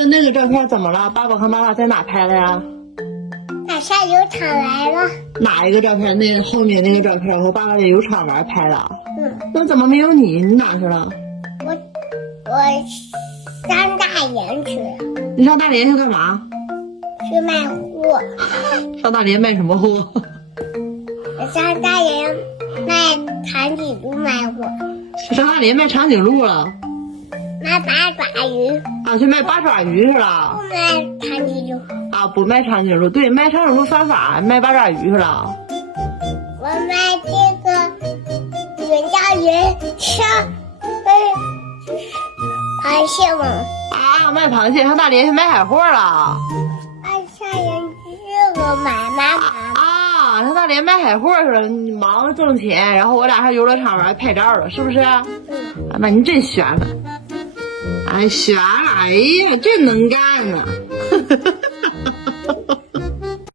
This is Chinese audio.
说那个照片怎么了？爸爸和妈妈在哪拍的呀？马上游场来了。哪一个照片？那后面那个照片，我爸爸在游场玩拍的。那怎么没有你？你哪去了？我上大连去了。你上大连去干嘛？去卖货。上大连卖什么货？我上大连卖长颈鹿卖货。上大连卖长颈鹿了？卖八爪鱼。啊，去卖八爪鱼去了？不卖长颈鹿。啊，不卖长颈鹿，对，卖长颈鹿犯法，卖八爪鱼去了。我卖这个原家人吃螃蟹吗？啊，卖螃蟹，上大连去卖海货了。下人这个买妈妈。啊，上大连卖海货去了，你忙挣钱，然后我俩上游乐场玩拍照了，是不是？啊，妈，你真悬了，哎，悬了，哎呀，真能干呢。